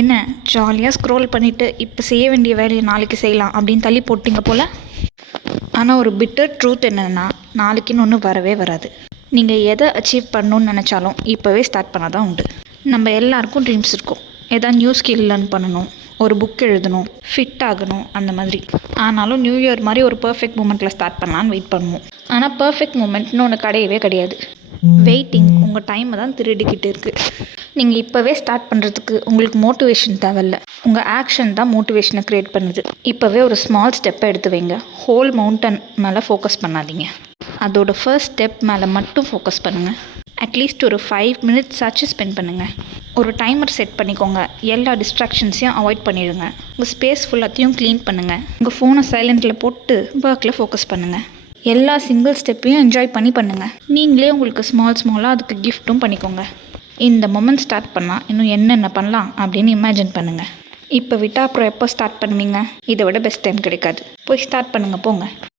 என்ன ஜாலியாக ஸ்க்ரோல் பண்ணிவிட்டு இப்போ செய்ய வேண்டிய வேலையை நாளைக்கு செய்யலாம் அப்படின்னு தள்ளி போட்டிங்க போல். ஆனால் ஒரு பிட்டர் ட்ரூத் என்னென்னா, நாளைக்குன்னு ஒன்றும் வரவே வராது. நீங்கள் எதை அச்சீவ் பண்ணணுன்னு நினச்சாலும் இப்போவே ஸ்டார்ட் பண்ணால் தான் உண்டு. நம்ம எல்லாருக்கும் ட்ரீம்ஸ் இருக்கும். எதாவது நியூ ஸ்கில் லேர்ன் பண்ணணும், ஒரு புக் எழுதணும், ஃபிட் ஆகணும், அந்த மாதிரி. ஆனாலும் நியூ இயர் மாதிரி ஒரு பர்ஃபெக்ட் மூமெண்ட்டில் ஸ்டார்ட் பண்ணலான்னு வெயிட் பண்ணுவோம். ஆனால் பர்ஃபெக்ட் மூமெண்ட்னு ஒன்று கிடையவே கிடையாது. வெயிட்டிங் உங்கள் டைமை தான் திருடிக்கிட்டு இருக்குது. நீங்கள் இப்போவே ஸ்டார்ட் பண்ணுறதுக்கு உங்களுக்கு மோட்டிவேஷன் தேவையில்ல, உங்கள் ஆக்ஷன் தான் மோட்டிவேஷனை க்ரியேட் பண்ணுது. இப்போவே ஒரு ஸ்மால் ஸ்டெப்பை எடுத்து வைங்க. ஹோல் மவுண்டன் மேலே ஃபோக்கஸ் பண்ணாதீங்க, அதோட ஃபர்ஸ்ட் ஸ்டெப் மேலே மட்டும் ஃபோக்கஸ் பண்ணுங்கள். அட்லீஸ்ட் ஒரு 5 minutes ஆச்சு ஸ்பெண்ட் பண்ணுங்கள். ஒரு டைமர் செட் பண்ணிக்கோங்க. எல்லா டிஸ்ட்ராக்ஷன்ஸையும் அவாய்ட் பண்ணிடுங்க. உங்கள் ஸ்பேஸ் ஃபுல்லாத்தையும் க்ளீன் பண்ணுங்கள். உங்கள் ஃபோனை சைலண்டில் போட்டு ஒர்க்கில் ஃபோக்கஸ் பண்ணுங்கள். எல்லா சிங்கிள் ஸ்டெப்பையும் என்ஜாய் பண்ணி பண்ணுங்கள். நீங்களே உங்களுக்கு ஸ்மாலாக அதுக்கு கிஃப்ட்டும் பண்ணிக்கோங்க. இந்த மொமெண்ட் ஸ்டார்ட் பண்ணால் இன்னும் என்னென்ன பண்ணலாம் அப்படின்னு இமேஜின் பண்ணுங்கள். இப்போ விட்டால் அப்புறம் எப்போ ஸ்டார்ட் பண்ணுவீங்க? இதை விட பெஸ்ட் டைம் கிடைக்காது. போய் ஸ்டார்ட் பண்ணுங்கள், போங்க.